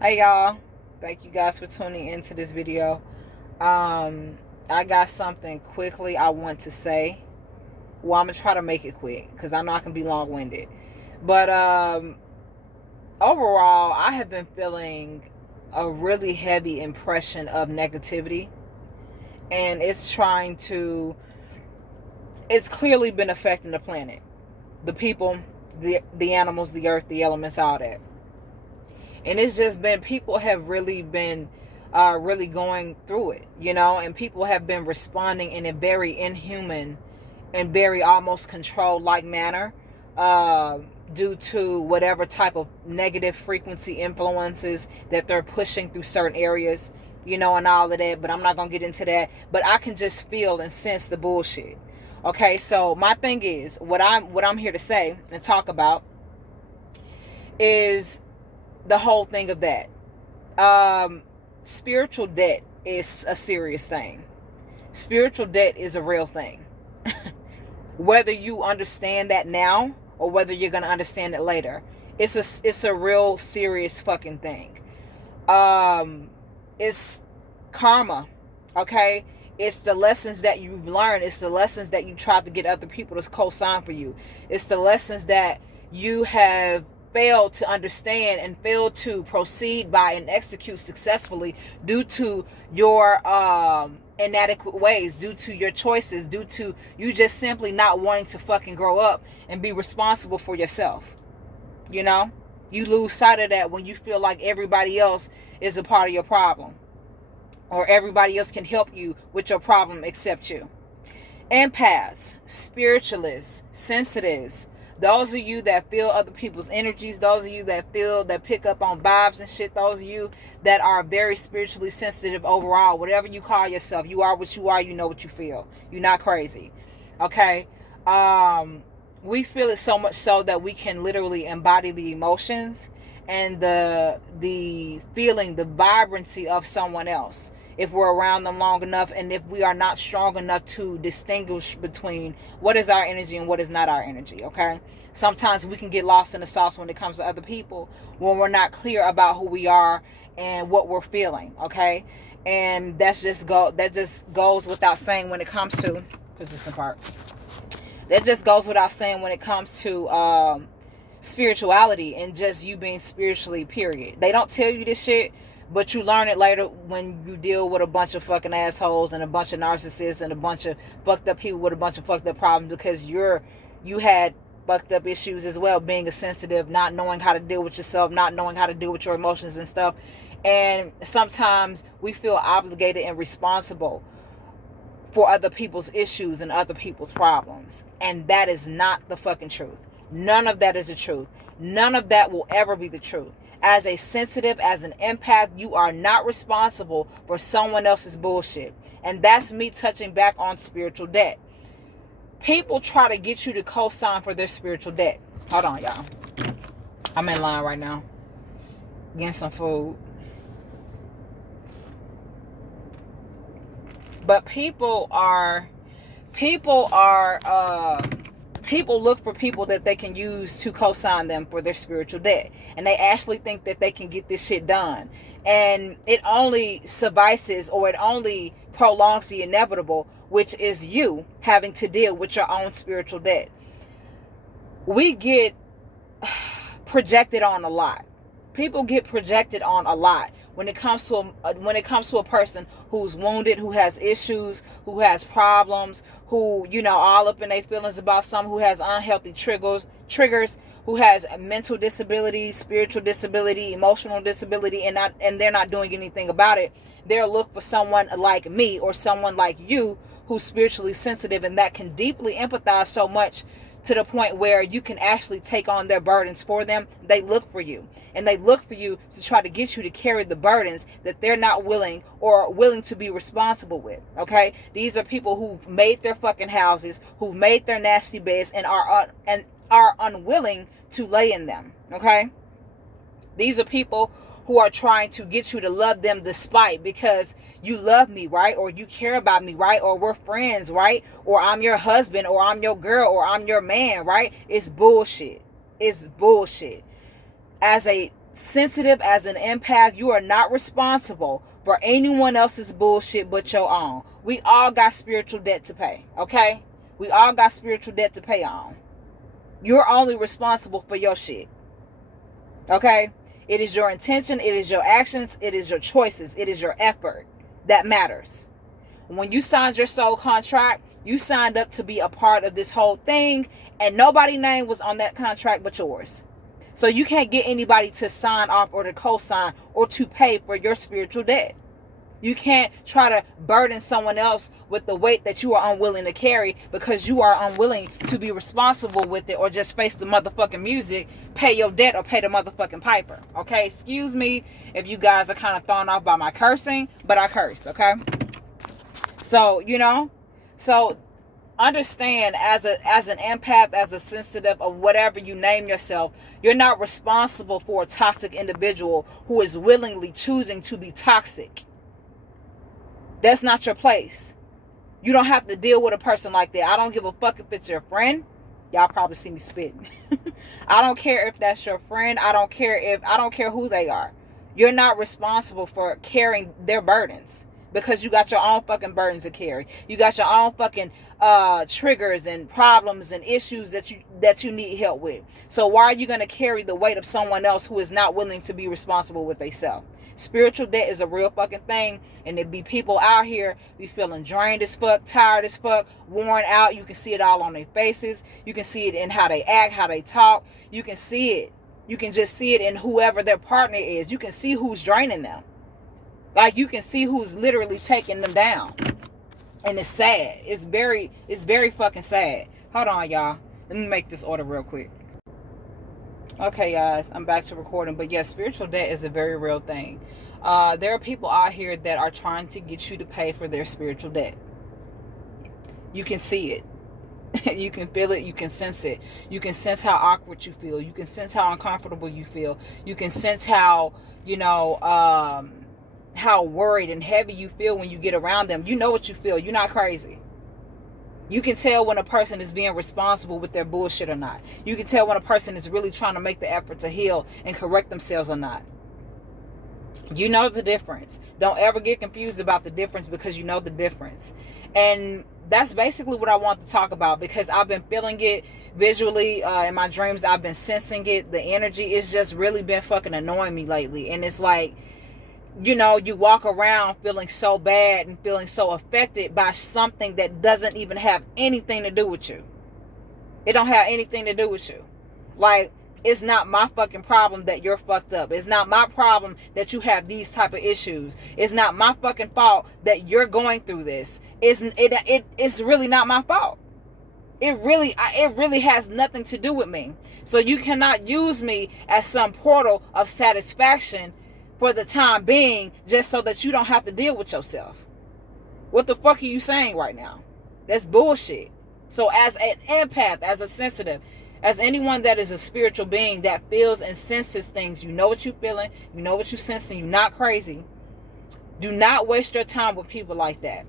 Hey y'all, thank you guys for tuning into this video. I got something quickly I want to say. Well, I'm gonna try to make it quick because I'm not gonna be long-winded. But overall, I have been feeling a really heavy impression of negativity, and it's clearly been affecting the planet, the people, the animals, the earth, the elements, all that. And it's just been, people have really been really going through it, and people have been responding in a very inhuman and very almost controlled like manner, uh, due to whatever type of negative frequency influences that they're pushing through certain areas, and all of that. But I'm not gonna get into that. But I can just feel and sense the bullshit. Okay, so my thing is, what I'm here to say and talk about is the whole thing of that. Spiritual debt is a serious thing. Spiritual debt is a real thing. Whether you understand that now or whether you're gonna understand it later, it's a real serious fucking thing. It's karma, okay? It's the lessons that you've learned. It's the lessons that you tried to get other people to co-sign for you. It's the lessons that you have failed to understand and failed to proceed by and execute successfully due to your inadequate ways, due to your choices, due to you just simply not wanting to fucking grow up and be responsible for yourself. You know, you lose sight of that when you feel like everybody else is a part of your problem, or everybody else can help you with your problem except you. Empaths, spiritualists, sensitives, those of you that feel other people's energies, those of you that pick up on vibes and shit, those of you that are very spiritually sensitive overall, whatever you call yourself, you are what you are, you know what you feel. You're not crazy. Okay? We feel it so much so that we can literally embody the emotions and the feeling, the vibrancy of someone else if we're around them long enough, and if we are not strong enough to distinguish between what is our energy and what is not our energy. Okay, sometimes we can get lost in the sauce when it comes to other people when we're not clear about who we are and what we're feeling. Okay, and that just goes without saying when it comes to, put this apart, that just goes without saying when it comes to spirituality and just you being spiritually, period. They don't tell you this shit, but you learn it later when you deal with a bunch of fucking assholes and a bunch of narcissists and a bunch of fucked up people with a bunch of fucked up problems, because you had fucked up issues as well, being a sensitive, not knowing how to deal with yourself, not knowing how to deal with your emotions and stuff. And sometimes we feel obligated and responsible for other people's issues and other people's problems. And that is not the fucking truth. None of that is the truth. None of that will ever be the truth. As a sensitive, as an empath, you are not responsible for someone else's bullshit. And that's me touching back on spiritual debt. People try to get you to co-sign for their spiritual debt. Hold on, y'all. I'm in line right now, getting some food. But people look for people that they can use to co-sign them for their spiritual debt, and they actually think that they can get this shit done, and it only suffices, or it only prolongs the inevitable, which is you having to deal with your own spiritual debt. We get projected on a lot. People get projected on a lot when it comes to a person who's wounded, who has issues, who has problems, who, all up in their feelings about something, who has unhealthy triggers, who has mental disability, spiritual disability, emotional disability, and they're not doing anything about it. They'll look for someone like me or someone like you who's spiritually sensitive and that can deeply empathize so much to the point where you can actually take on their burdens for them. They look for you, and they look for you to try to get you to carry the burdens that they're not willing to be responsible with. Okay, these are people who've made their fucking houses, who've made their nasty beds, and are unwilling to lay in them. Okay, these are people who are trying to get you to love them despite, because you love me, right? Or you care about me, right? Or we're friends, right? Or I'm your husband, or I'm your girl, or I'm your man, right? It's bullshit. It's bullshit. As a sensitive, as an empath, you are not responsible for anyone else's bullshit but your own. We all got spiritual debt to pay, okay? We all got spiritual debt to pay on. You're only responsible for your shit, okay? It is your intention, it is your actions, it is your choices, it is your effort that matters. When you signed your soul contract, you signed up to be a part of this whole thing, and nobody's name was on that contract but yours. So you can't get anybody to sign off or to co-sign or to pay for your spiritual debt. You can't try to burden someone else with the weight that you are unwilling to carry because you are unwilling to be responsible with it, or just face the motherfucking music, pay your debt, or pay the motherfucking piper. Okay? Excuse me if you guys are kind of thrown off by my cursing, but I cursed, okay? So, so understand, as an empath, as a sensitive, or whatever you name yourself, you're not responsible for a toxic individual who is willingly choosing to be toxic. That's not your place. You don't have to deal with a person like that. I don't give a fuck if it's your friend. Y'all probably see me spitting. I don't care if that's your friend. I don't care who they are. You're not responsible for carrying their burdens, because you got your own fucking burdens to carry. You got your own fucking triggers and problems and issues that you need help with. So why are you going to carry the weight of someone else who is not willing to be responsible with themselves? Spiritual debt is a real fucking thing, and there be people out here be feeling drained as fuck, tired as fuck, worn out. You can see it all on their faces. You can see it in how they act, how they talk. You can see it. You can just see it in whoever their partner is. You can see who's draining them. Like, you can see who's literally taking them down. And it's sad. It's very fucking sad. Hold on, y'all. Let me make this order real quick. Okay, guys, I'm back to recording. But yes, spiritual debt is a very real thing. There are people out here that are trying to get you to pay for their spiritual debt. You can see it. You can feel it. You can sense it. You can sense how awkward you feel. You can sense how uncomfortable you feel. You can sense how, how worried and heavy you feel when you get around them. You know what you feel. You're not crazy. You can tell when a person is being responsible with their bullshit or not. You can tell when a person is really trying to make the effort to heal and correct themselves or not. You know the difference. Don't ever get confused about the difference, because you know the difference. And that's basically what I want to talk about, because I've been feeling it visually in my dreams. I've been sensing it. The energy is just really been fucking annoying me lately. And it's like, you walk around feeling so bad and feeling so affected by something that doesn't even have anything to do with you. It don't have anything to do with you. Like, it's not my fucking problem that you're fucked up. It's not my problem that you have these type of issues. It's not my fucking fault that you're going through this. It's really not my fault. It really has nothing to do with me. So you cannot use me as some portal of satisfaction for the time being, just so that you don't have to deal with yourself. What the fuck are you saying right now? That's bullshit. So as an empath, as a sensitive, as anyone that is a spiritual being that feels and senses things, you know what you're feeling, you know what you're sensing, you're not crazy. Do not waste your time with people like that.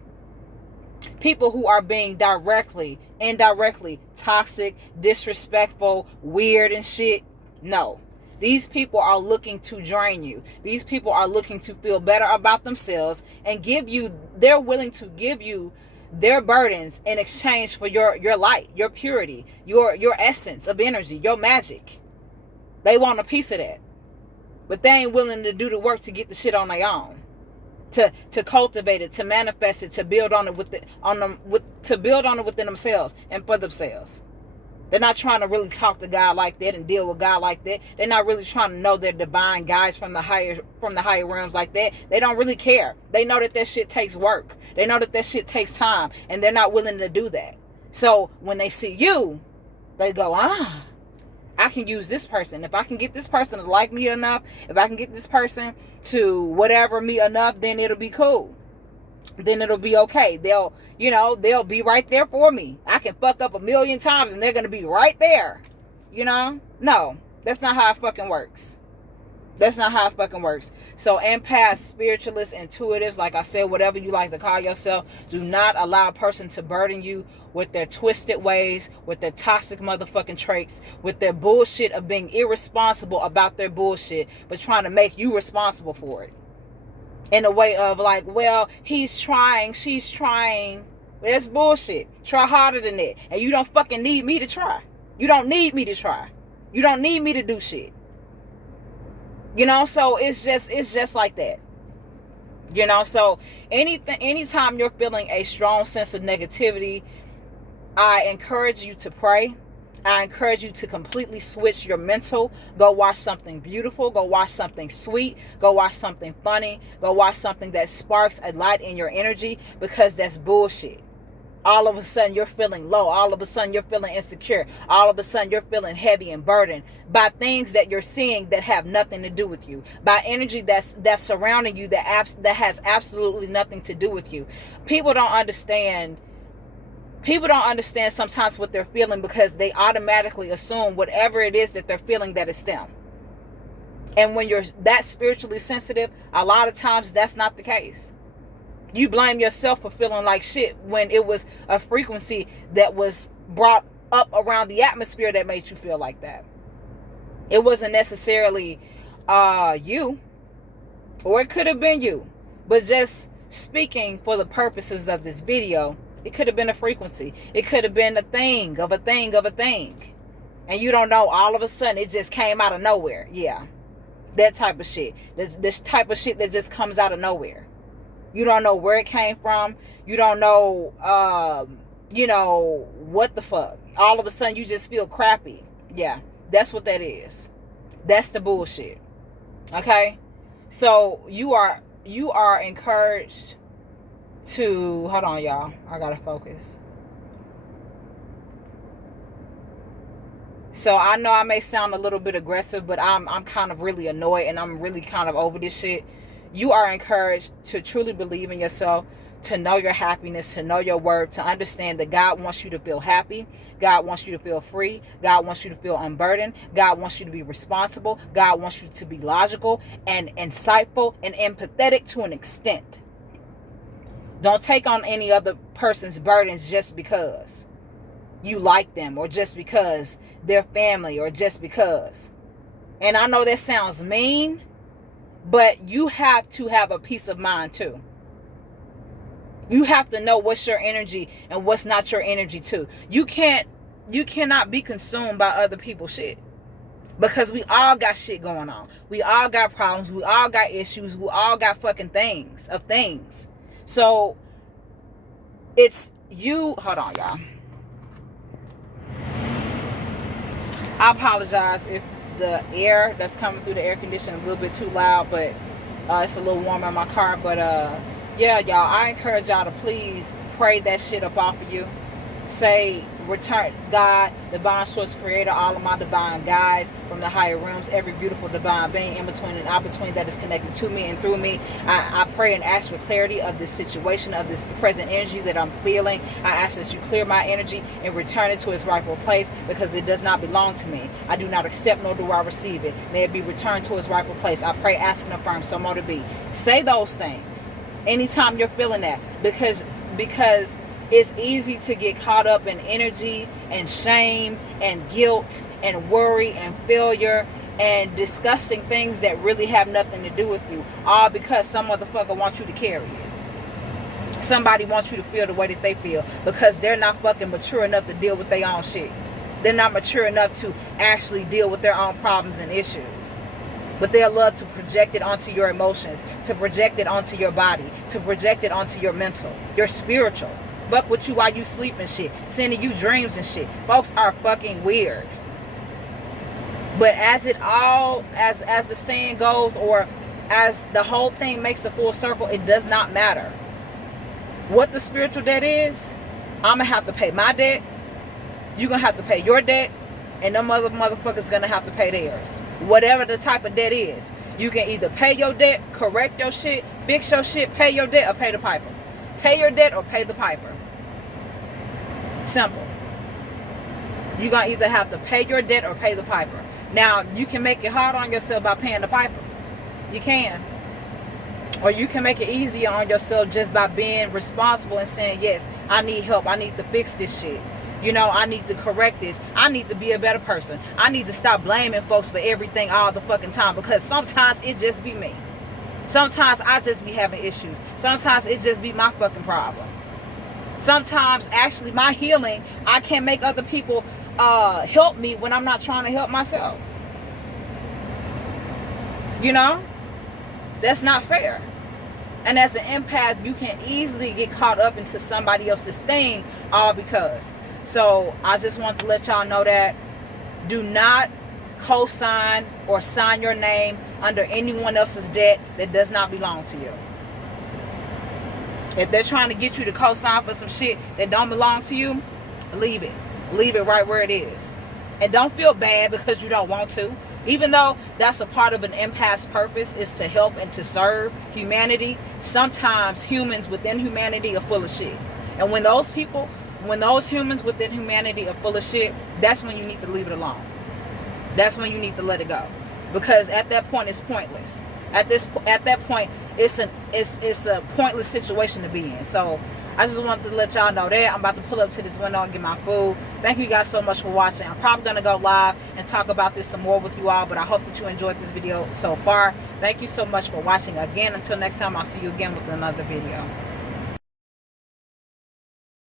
People who are being directly, indirectly toxic, disrespectful, weird and shit. No. These people are looking to drain you. These people are looking to feel better about themselves and they're willing to give you their burdens in exchange for your light, your purity, your essence of energy, your magic. They want a piece of that. But they ain't willing to do the work to get the shit on their own. To cultivate it, to manifest it, to build on it within themselves and for themselves. They're not trying to really talk to God like that and deal with God like that. They're not really trying to know their divine guides from the higher realms like that. They don't really care. They know that shit takes work. They know that shit takes time, and they're not willing to do that. So when they see you, they go, I can use this person. If I can get this person to like me enough, if I can get this person to whatever me enough, then it'll be cool. Then it'll be okay. They'll be right there for me. I can fuck up 1,000,000 times and they're going to be right there. No, that's not how it fucking works. That's not how it fucking works. So empaths, spiritualists, intuitives, like I said, whatever you like to call yourself, do not allow a person to burden you with their twisted ways, with their toxic motherfucking traits, with their bullshit of being irresponsible about their bullshit, but trying to make you responsible for it. In a way of like, well, he's trying, she's trying. Well, that's bullshit. Try harder than that. And you don't fucking need me to try. You don't need me to try. You don't need me to do shit. You know, so it's just like that. You know, so anytime you're feeling a strong sense of negativity, I encourage you to pray. I encourage you to completely switch your mental. Go watch something beautiful. Go watch something sweet. Go watch something funny. Go watch something that sparks a light in your energy, because that's bullshit. All of a sudden you're feeling low. All of a sudden you're feeling insecure. All of a sudden you're feeling heavy and burdened by things that you're seeing that have nothing to do with you. By energy that's surrounding you that has absolutely nothing to do with you. People don't understand sometimes what they're feeling, because they automatically assume whatever it is that they're feeling that it's them. And when you're that spiritually sensitive, a lot of times that's not the case. You blame yourself for feeling like shit when it was a frequency that was brought up around the atmosphere that made you feel like that. It wasn't necessarily you, or it could have been you, but just speaking for the purposes of this video, it could have been a frequency. It could have been a thing of a thing of a thing. And you don't know, all of a sudden it just came out of nowhere. Yeah. That type of shit. This type of shit that just comes out of nowhere. You don't know where it came from. You don't know, what the fuck. All of a sudden you just feel crappy. Yeah, that's what that is. That's the bullshit. Okay? So you are encouraged to, hold on y'all, I gotta focus. So I know I may sound a little bit aggressive, but I'm kind of really annoyed, and I'm really kind of over this shit. You are encouraged to truly believe in yourself, to know your happiness, to know your worth, to understand that God wants you to feel happy. God wants you to feel free. God wants you to feel unburdened. God wants you to be responsible. God wants you to be logical and insightful and empathetic to an extent. Don't take on any other person's burdens just because you like them, or just because they're family, or just because. And I know that sounds mean, but you have to have a peace of mind too. You have to know what's your energy and what's not your energy too. You cannot be consumed by other people's shit, because we all got shit going on. We all got problems. We all got issues. We all got fucking things. So it's you. Hold on, y'all. I apologize if the air that's coming through the air conditioner a little bit too loud, but it's a little warm in my car. But yeah, y'all, I encourage y'all to please pray that shit up off of you. Say, return, God, divine source creator, all of my divine guides from the higher realms, every beautiful divine being in between and out between that is connected to me and through me. I pray and ask for clarity of this situation, of this present energy that I'm feeling. I ask that you clear my energy and return it to its rightful place, because it does not belong to me. I do not accept nor do I receive it. May it be returned to its rightful place. I pray, ask, and affirm, so more to be. Say those things anytime you're feeling that, because it's easy to get caught up in energy and shame and guilt and worry and failure and discussing things that really have nothing to do with you, all because some motherfucker wants you to carry it. Somebody wants you to feel the way that they feel, because they're not fucking mature enough to deal with their own shit. They're not mature enough to actually deal with their own problems and issues. But they'll love to project it onto your emotions, to project it onto your body, to project it onto your mental, your spiritual. Buck with you while you sleep and shit, sending you dreams and shit. Folks are fucking weird. But as the saying goes, or as the whole thing makes a full circle, it does not matter what the spiritual debt is. I'm gonna have to pay my debt. You're gonna have to pay your debt, and them other motherfuckers gonna have to pay theirs. Whatever the type of debt is, you can either pay your debt, correct your shit, fix your shit, pay your debt, or pay the piper. Pay your debt or pay the piper. Simple. You're going to either have to pay your debt or pay the piper. Now, you can make it hard on yourself by paying the piper. You can. Or you can make it easier on yourself just by being responsible and saying, yes, I need help. I need to fix this shit. You know, I need to correct this. I need to be a better person. I need to stop blaming folks for everything all the fucking time, because sometimes it just be me. Sometimes I just be having issues. Sometimes it just be my fucking problem. Sometimes actually my healing, I can't make other people help me when I'm not trying to help myself. You know? That's not fair. And as an empath, you can easily get caught up into somebody else's thing, all because. So I just want to let y'all know that do not co-sign or sign your name under anyone else's debt that does not belong to you. If they're trying to get you to co-sign for some shit that don't belong to you, leave it. Leave it right where it is. And don't feel bad because you don't want to. Even though that's a part of an empath's purpose, is to help and to serve humanity, sometimes humans within humanity are full of shit. And when those humans within humanity are full of shit, that's when you need to leave it alone. That's when you need to let it go. Because at that point, it's pointless. At that point, it's a pointless situation to be in. So I just wanted to let y'all know that. I'm about to pull up to this window and get my food. Thank you guys so much for watching. I'm probably going to go live and talk about this some more with you all, but I hope that you enjoyed this video so far. Thank you so much for watching. Again, until next time, I'll see you again with another video.